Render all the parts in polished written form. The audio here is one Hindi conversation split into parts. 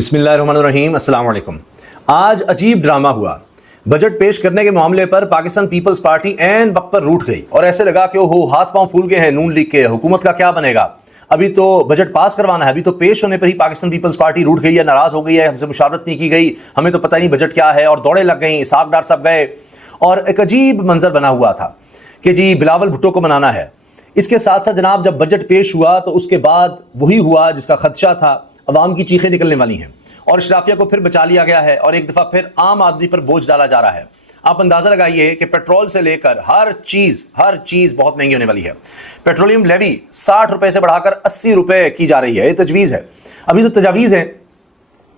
बिस्मिल्लाहिर्रहमानिर्रहीम, अस्सलाम वालेकुम। आज अजीब ड्रामा हुआ। बजट पेश करने के मामले पर पाकिस्तान पीपल्स पार्टी ऐन वक्त पर रूठ गई और ऐसे लगा कि ओहो हाथ पांव फूल गए हैं नून लीग के, हुकूमत का क्या बनेगा। अभी तो बजट पास करवाना है, अभी तो पेश होने पर ही पाकिस्तान पीपल्स पार्टी रूठ गई है, नाराज हो गई है, हमसे मुशावरत नहीं की गई, हमें तो पता नहीं बजट क्या है, और दौड़े लग गई, साग डार सब गए और एक अजीब मंजर बना हुआ था कि जी बिलावल भुट्टो को मनाना है। इसके साथ साथ जनाब जब बजट पेश हुआ तो उसके बाद वही हुआ जिसका खदशा था, अवाम की चीखें निकलने वाली हैं और अशराफिया को फिर बचा लिया गया है और एक दफा फिर आम आदमी पर बोझ डाला जा रहा है। आप अंदाजा लगाइए कि पेट्रोल से लेकर हर चीज बहुत महंगी होने वाली है। पेट्रोलियम लेवी 60 रुपए से बढ़ाकर 80 रुपए की जा रही है, ये तजवीज है, अभी तो तजावीज है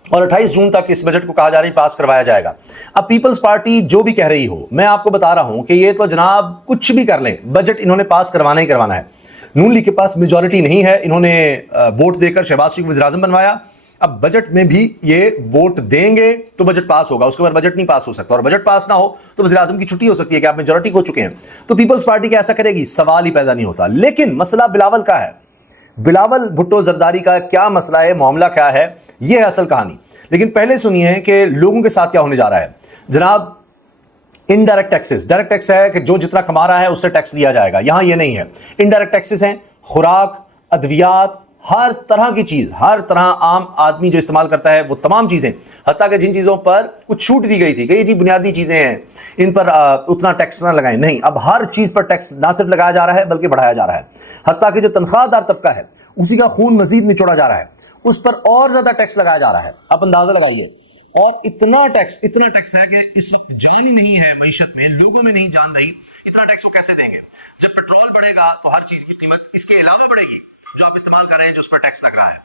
और 28 जून तक इस बजट को कहा जा रही है पास करवाया जाएगा। अब पीपल्स पार्टी जो भी कह रही हो, मैं आपको बता रहा हूं कि ये तो जनाब कुछ भी कर लें, बजट इन्होंने पास करवाना ही करवाना है। नून लीग के पास मेजॉरिटी नहीं है, इन्होंने वोट देकर शहबाज शरीफ को वज़ीर-ए-आज़म बनवाया। अब बजट में भी ये वोट देंगे तो बजट पास होगा, उसके बाद बजट नहीं पास हो सकता, और बजट पास ना हो तो वज़ीर-ए-आज़म की छुट्टी हो सकती है कि आप मेजॉरिटी हो चुके हैं। तो पीपल्स पार्टी क्या ऐसा करेगी? सवाल ही पैदा नहीं होता। लेकिन मसला बिलावल का है, बिलावल भुट्टो जरदारी का क्या मसला है, मामला क्या है, यह है असल कहानी। लेकिन पहले सुनिए कि लोगों के साथ क्या होने जा रहा है। जनाब इनडायरेक्ट टैक्सेस, डायरेक्ट टैक्स है कि जो जितना कमा रहा है उससे टैक्स लिया जाएगा, यहां ये नहीं है। इनडायरेक्ट टैक्सेस हैं खुराक, अद्वियात, हर तरह की चीज, हर तरह आम आदमी जो इस्तेमाल करता है वो तमाम चीजें, हत्ता कि जिन चीजों पर कुछ छूट दी गई थी कि ये जी बुनियादी चीजें हैं इन पर उतना टैक्स ना लगाएं, नहीं, अब हर चीज पर टैक्स ना सिर्फ लगाया जा रहा है बल्कि बढ़ाया जा रहा है। हत्ता कि जो तनख्वाहदार तबका है उसी का खून मजीद निचोड़ा जा रहा है, उस पर और ज्यादा टैक्स लगाया जा रहा है। आप अंदाजा लगाइए, और इतना टैक्स है कि इस वक्त जान ही नहीं है मईशत में, लोगों में नहीं जान रही, इतना टैक्स वो कैसे देंगे। जब पेट्रोल बढ़ेगा तो हर चीज की कीमत इसके अलावा बढ़ेगी जो आप इस्तेमाल कर रहे हैं, जो उस पर टैक्स लग रहा है।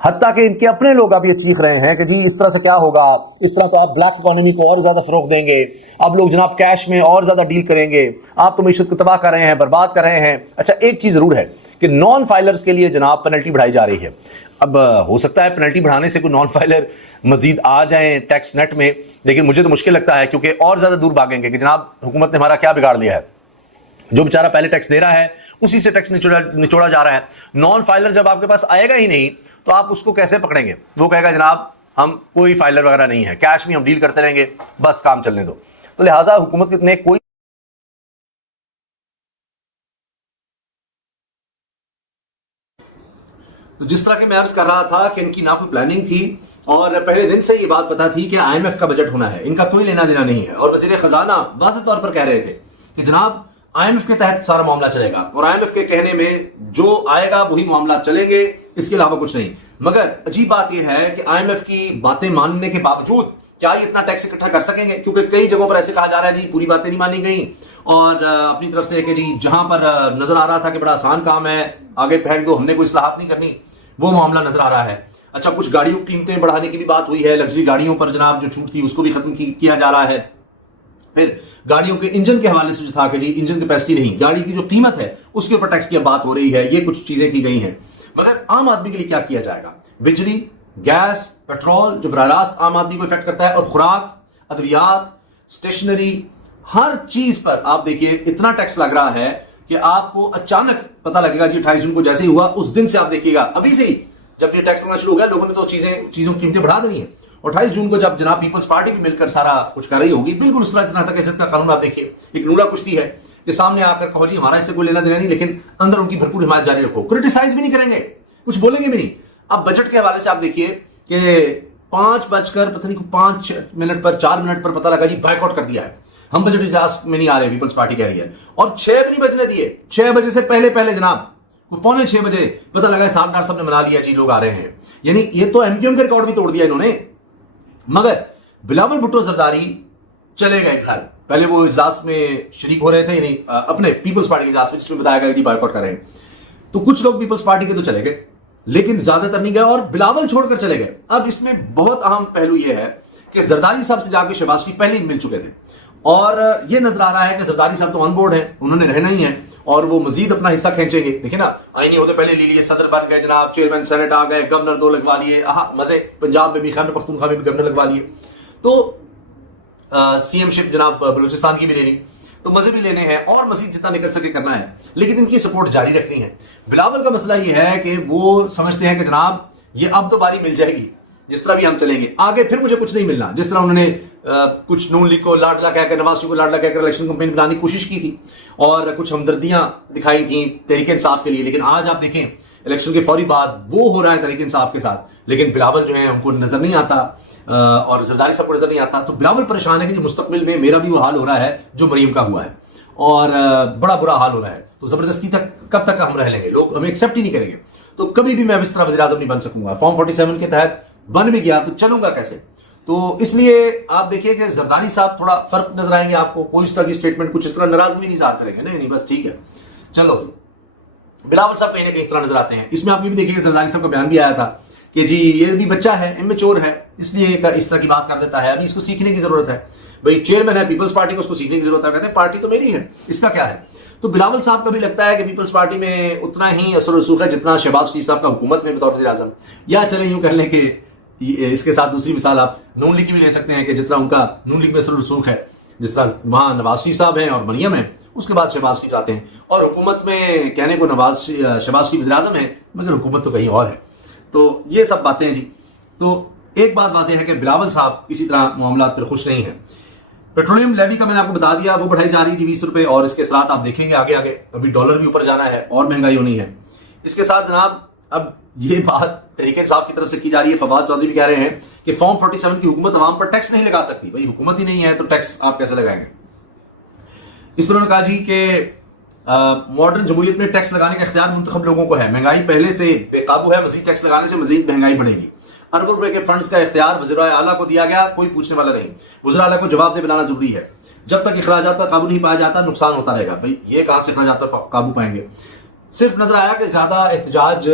हत्ता कि इनके अपने लोग अब ये चीख रहे हैं कि जी इस तरह से क्या होगा, इस तरह तो आप ब्लैक इकोनॉमी को और ज्यादा फरोग देंगे, अब लोग जनाब कैश में और ज्यादा डील करेंगे, आप तो मईशत को तबाह कर रहे हैं, बर्बाद कर रहे हैं। अच्छा, एक चीज जरूर है कि नॉन फाइलर्स के लिए जनाब पेनल्टी बढ़ाई जा रही है। अब हो सकता है पेनल्टी बढ़ाने से कोई नॉन फाइलर मजीद आ जाएं टैक्स नेट में, लेकिन मुझे तो मुश्किल लगता है क्योंकि और ज्यादा दूर भागेंगे कि जनाब हुकूमत ने हमारा क्या बिगाड़ दिया है। जो बेचारा पहले टैक्स दे रहा है उसी से टैक्स निचोड़ा जा रहा है। नॉन फाइलर जब आपके पास आएगा ही नहीं तो आप उसको कैसे पकड़ेंगे? वो कहेगा जनाब हम कोई फाइलर वगैरह नहीं है, कैश में हम डील करते रहेंगे, बस काम चलने दो। तो लिहाजा हुकूमत ने कोई तो जिस तरह के मैं अर्ज कर रहा था कि इनकी ना कोई प्लानिंग थी और पहले दिन से ये बात पता थी कि IMF का बजट होना है, इनका कोई लेना देना नहीं है। और वजीर खजाना वाज़ेह तौर पर कह रहे थे कि जनाब IMF के तहत सारा मामला चलेगा और IMF के कहने में जो आएगा वही मामला चलेंगे, इसके अलावा कुछ नहीं। मगर अजीब बात यह है कि IMF की बातें मानने के बावजूद क्या ये इतना टैक्स इकट्ठा कर सकेंगे? क्योंकि कई जगहों पर ऐसे कहा जा रहा है जी पूरी बातें नहीं मानी गई और अपनी तरफ से कि जी जहां पर नजर आ रहा था कि बड़ा आसान काम है आगे फेंक दो, हमने कोई इस्लाहात नहीं करनी, वो मामला नजर आ रहा है। अच्छा, कुछ गाड़ियों की कीमतें बढ़ाने की भी बात हुई है, लग्जरी गाड़ियों पर जनाब जो छूट थी उसको भी खत्म किया जा रहा है। फिर गाड़ियों के इंजन के हवाले से जो था कि जी इंजन कैपेसिटी नहीं, गाड़ी की जो कीमत है उसके ऊपर टैक्स की बात हो रही है, ये कुछ चीजें की गई हैं। मगर आम आदमी के लिए क्या किया जाएगा? बिजली, गैस, पेट्रोल जो बराह रास्त आम आदमी को इफेक्ट करता है, और खुराक, अद्वियात, स्टेशनरी, हर चीज पर आप देखिए इतना टैक्स लग रहा है कि आपको अचानक पता लगेगा जी 28 जून को जैसे ही हुआ उस दिन से आप देखिएगा, अभी से ही जब ये टैक्स लगना शुरू हो गया लोगों ने तो चीजों की कीमतें बढ़ा देनी है। और 28 जून को जब जनाब पीपल्स पार्टी भी मिलकर सारा कुछ कर रही होगी, बिल्कुल उस तरह तक का कानून आप देखिए, एक नूरा कुश्ती है कि सामने आकर कहो जी हमारा इससे कोई लेना देना नहीं, लेकिन अंदर उनकी भरपूर हिमायत जारी रखो, क्रिटिसाइज भी नहीं करेंगे, कुछ बोलेंगे भी नहीं। अब बजट के हवाले से आप देखिए कि 5 पर 4 मिनट पर पता लगा जी बायकॉट कर दिया है, हम बजट इजलास में नहीं आ रहे, पीपल्स पार्टी कह रही है, और 6 भी नहीं बजने दिए। 6 बजे से पहले जनाब 5:45 बजे पता लगा साहब डॉक्टर साहब ने मना लिया जी लोग आ रहे हैं, यानी ये तो एमक्यूएम का रिकॉर्ड भी तोड़ दिया इन्होंने। मगर बिलावल भुट्टो जरदारी चले गए घर, पहले वो इजलास में शरीक हो रहे थे, यानी अपने पीपल्स पार्टी के इजलास में जिसमें बताया गया कि बायकॉट कर रहे हैं, तो कुछ लोग पीपल्स पार्टी के तो चले गए लेकिन ज्यादातर नहीं गए और बिलावल छोड़कर चले गए। अब इसमें बहुत अहम पहलू यह है कि जरदारी साहब से जाकर शहबाज शरीफ पहले ही मिल चुके थे और यह नजर आ रहा है कि जरदारी साहब तो ऑन बोर्ड हैं, उन्होंने रहना ही है और वो मजीद अपना हिस्सा खींचेंगे। देखिए ना, आईनी होते पहले ले लिए, सदर बन गए जनाब, चेयरमैन सेनेट आ गए, गवर्नर 2 लगवा लिए, मजे, पंजाब में भी खैबर पख्तूनख्वा में भी गवर्नर लगवा लिए, तो सीएमशिप जनाब बलूचिस्तान की भी ले ली, तो मजे भी लेने हैं और मजीद जितना निकल सके करना है, लेकिन इनकी सपोर्ट जारी रखनी है। बिलावल का मसला यह है कि वो समझते हैं कि जनाब ये अब तो बारी मिल जाएगी, जिस तरह भी हम चलेंगे आगे फिर मुझे कुछ नहीं मिलना। जिस तरह उन्होंने कुछ नून लीग को लाडला कहकर, नवाज शरीफ को लाडला कहकर इलेक्शन कैंपेन बनाने की कोशिश की थी और कुछ हमदर्दियां दिखाई थी तहरीक इंसाफ के लिए, लेकिन आज आप देखें इलेक्शन के फौरी बाद वो हो रहा है तहरीक इंसाफ के साथ, लेकिन बिलावल जो है उनको नजर नहीं आता और जरदारी सबको नजर नहीं आता। तो बिलावल परेशान है कि मुस्तकबिल में मेरा भी वो हाल हो रहा है जो मरीम का हुआ है और बड़ा बुरा हाल हो रहा है। तो जबरदस्ती तक कब तक हम रह लेंगे, लोग हमें एक्सेप्ट ही नहीं करेंगे। तो कभी भी मैं इस तरह वज़ीर आज़म नहीं बन सकूंगा। फॉर्म 47 के तहत बन भी गया तो चलूंगा कैसे? तो इसलिए आप देखिए कि जरदारी साहब थोड़ा फर्क नजर आएंगे आपको, कोई इस तरह की स्टेटमेंट कुछ इस तरह नाराजगी नहीं ज़ाहिर करेंगे, नहीं बस ठीक है चलो। बिलावल साहब कहीं ना कहीं इस तरह नजर आते हैं। इसमें आप ये भी देखिए जरदारी साहब का बयान भी आया था कि जी ये भी बच्चा है, इमेच्योर है, इसलिए इस तरह की बात कर देता है, अभी इसको सीखने की जरूरत है। भाई चेयरमैन है पीपल्स पार्टी को, उसको सीखने की जरूरत है। कहते हैं पार्टी तो मेरी है, इसका क्या है? तो बिलावल साहब का भी लगता है कि पीपल्स पार्टी में उतना ही असर रसूख है जितना शहबाज शरीफ साहब का हुकूमत में बतौर वज़ीर आज़म, या चले यूं कह लें कि इसके साथ दूसरी मिसाल आप नून लीग की भी ले सकते हैं कि जितना उनका नून लीग में असर रसूख है, जिस तरह वहां नवाज शरीफ साहब हैं और मरियम है, उसके बाद शहबाज शरीफ आते हैं और हुकूमत में कहने को शहबाज शरीफ वज़ीर आज़म है मगर हुकूमत तो कहीं और है। तो ये सब बातें हैं जी। तो एक बात वाज़ेह है कि बिलावल साहब इसी तरह मामलात पर खुश नहीं है। पेट्रोलियम लेवी का मैंने आपको बता दिया, वो बढ़ाई जा रही है 20 रुपए और इसके असरात आप देखेंगे आगे आगे। अभी डॉलर भी ऊपर जाना है और महंगाई होनी है। इसके साथ जनाब अब ये बात तहरीक इंसाफ की तरफ से की जा रही है। फवाद चौधरी भी कह रहे हैं कि फॉर्म 47 की हुकूमत अवाम पर टैक्स नहीं लगा सकती। भाई हुकूमत ही नहीं है तो टैक्स आप कैसे लगाएंगे? इस पर उन्होंने कहा जी कि मॉडर्न जमहूरियत में टैक्स लगाने का इख्तियार मुंतखब लोगों को है। महंगाई पहले से बेकाबू है, मजीद टैक्स लगाने से मजीद महंगाई बढ़ेगी। अरबों रुपए के फंड्स का इख्तियार वज़ीर आला को दिया गया, कोई पूछने वाला नहीं। वज़ीर आला को जवाबदेह बनाना जरूरी है। जब तक अखराजात पर काबू नहीं पाया जाता नुकसान होता रहेगा। भाई ये कहां से अखराजात पर काबू पाएंगे? सिर्फ नजर आया कि ज्यादा एहतजाज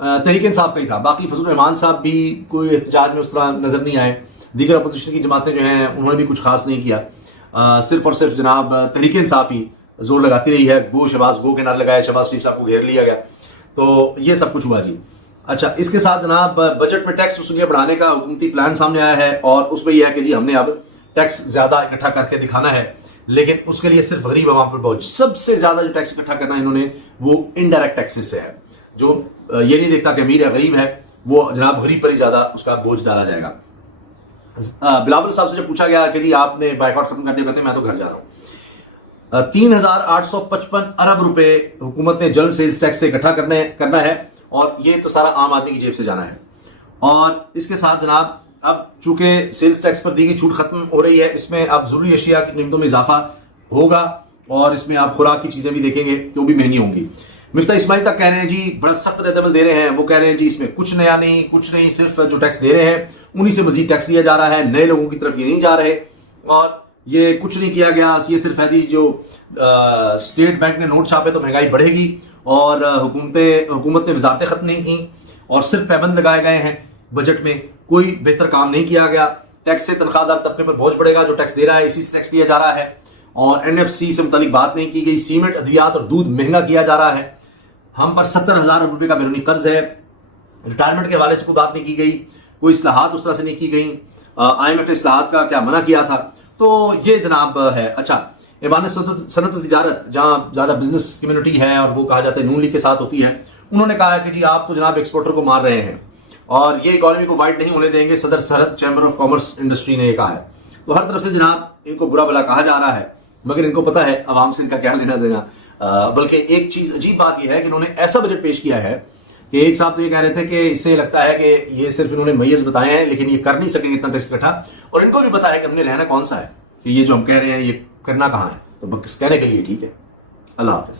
तहरीक इंसाफ का ही था, बाकी फजल रहमान साहब भी कोई एहतजाज में उस तरह नजर नहीं आए। दीगर अपोजिशन की जमातें जो हैं उन्होंने भी कुछ खास नहीं किया। सिर्फ और सिर्फ जनाब तहरीक इंसाफ ही जोर लगाती रही है। गो शहबाज गो के नारे लगाए, शहबाज शरीफ साहब को घेर लिया गया। तो ये सब कुछ हुआ जी। अच्छा, इसके साथ जनाब बजट में टैक्स वसूलियां बढ़ाने का हुकूमती प्लान सामने आया है और उसमें यह है कि जी हमने अब टैक्स ज्यादा इकट्ठा करके दिखाना है, लेकिन उसके लिए सिर्फ गरीब आवाम पर बोझ। सबसे ज्यादा जो टैक्स इकट्ठा करना है इन्होंने वो इनडायरेक्ट टैक्सेस से है। जो ये नहीं देखता कि अमीर या गरीब है, वो जनाब गरीब पर ही ज्यादा उसका बोझ डाला जाएगा। बिलावल साहब से जब पूछा गया कि जी आपने बाइकआउट खत्म कर दिया, कहते मैं तो घर जा रहा हूं। 3,855 अरब रुपए हुकूमत ने जल्द सेल्स टैक्स से इकट्ठा करना है और ये तो सारा आम आदमी की जेब से जाना है। और इसके साथ जनाब अब चूंकि सेल्स टैक्स पर दी गई छूट खत्म हो रही है, इसमें अब जरूरी अशिया की कीमतों में इजाफा होगा और इसमें आप खुराक की चीजें भी देखेंगे जो भी महंगी होंगी। मिफ्ता इस्माइल तक कह रहे हैं जी बड़ा सख्त रद्दमल दे रहे हैं। वो कह रहे हैं जी इसमें कुछ नया नहीं, कुछ नहीं, सिर्फ जो टैक्स दे रहे हैं उन्हीं से मजीद टैक्स लिया जा रहा है, नए लोगों की तरफ ये नहीं जा रहे और ये कुछ नहीं किया गया। ये सिर्फ है जो स्टेट बैंक ने नोट छापे तो महंगाई बढ़ेगी और हुकूमत ने वजारतें खत्म नहीं की और सिर्फ पैबंद लगाए गए हैं। बजट में कोई बेहतर काम नहीं किया गया। टैक्स से तनख्वाहदार तबके पर बोझ बढ़ेगा, जो टैक्स दे रहा है इसी से टैक्स लिया जा रहा है और एनएफसी से मुतालिक बात नहीं की गई। सीमेंट, अद्वियात और दूध महंगा किया जा रहा है। हम पर 70,000 अरब रुपए का बैरूनी कर्ज है। रिटायरमेंट के हवाले से कोई बात नहीं की गई, कोई इस्लाहात उस तरह से नहीं की गई। IMF ने इस्लाहात का क्या मना किया था। तो ये जनाब है। अच्छा, ऐवान सनत व तिजारत जहाँ ज्यादा बिजनेस कम्युनिटी है और वो कहा जाता है नून लीग के साथ होती है, उन्होंने कहा है कि जी आप तो जनाब एक्सपोर्टर को मार रहे हैं और ये इकोनॉमी को वाइड नहीं होने देंगे। सदर सरहद चैम्बर ऑफ कॉमर्स इंडस्ट्री ने ये कहा है। तो हर तरफ से जनाब इनको बुरा भला कहा जा रहा है, मगर इनको पता है आवाम से इनका क्या लेना देना। बल्कि एक चीज अजीब बात यह है कि इन्होंने ऐसा बजट पेश किया है कि एक साहब तो ये कह रहे थे कि इससे लगता है कि ये सिर्फ इन्होंने मैयज बताए हैं लेकिन ये कर नहीं सकेंगे इतना टैक्स इकट्ठा, और इनको भी पता है कि हमने रहना कौन सा है, कि ये जो हम कह रहे हैं ये करना कहाँ है। तो बस कहने के लिए ठीक है। अल्लाह हाफिज।